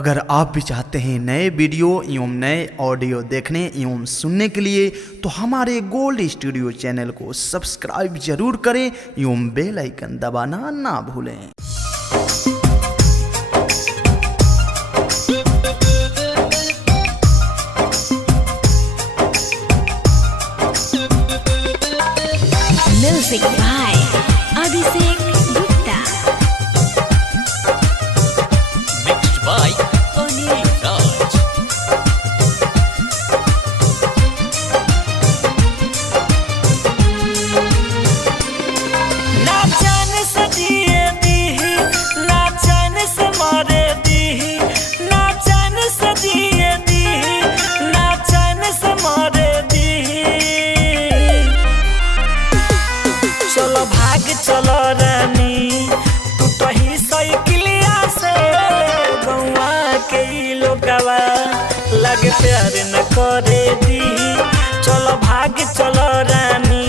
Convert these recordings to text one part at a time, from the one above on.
अगर आप भी चाहते हैं नए वीडियो एवं नए ऑडियो देखने एवं सुनने के लिए तो हमारे गोल्ड स्टूडियो चैनल को सब्सक्राइब जरूर करें एवं बेल आइकन दबाना ना भूलें। Music by Abhishek Gupta. Mixed by Anil Raj. ना चैन से जिए दीही, ना चैन से मारे दीही, ना चैन से जिए दीही, ना चैन से मारे दीही। चलो भाग चलो रानी, तू तो ही साइकिलिया से गौवा के लोगवा लगे प्यार न करे दीही। चलो भाग चलो रानी,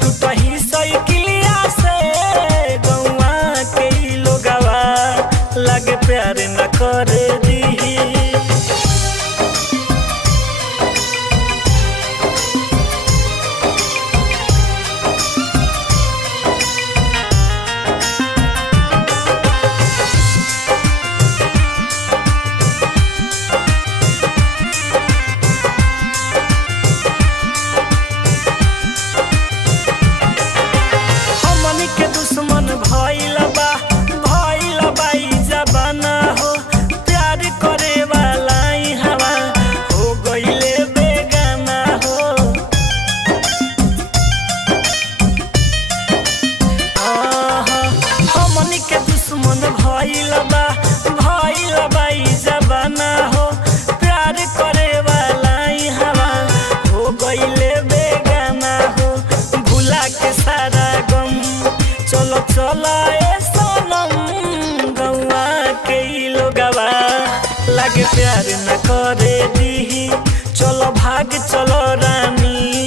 तू तो ही साइकिलिया से गौवा के लोगवा लगे प्यार न करे दीही। हमनी के दुश्मन भइल बा ई जमाना हो। प्यार करे वाला ई हवा हो गइले बेगाना हो। हमनी के दुश्मन भइल बा ई जमाना हो। प्यार करे वाला ई हवा हो गइले बेगाना हो। भुला के सारा गम चलो चलो ए सनम गौवा के लोगवा लगे प्यार न करे दीही। चलो भाग चलो रानी,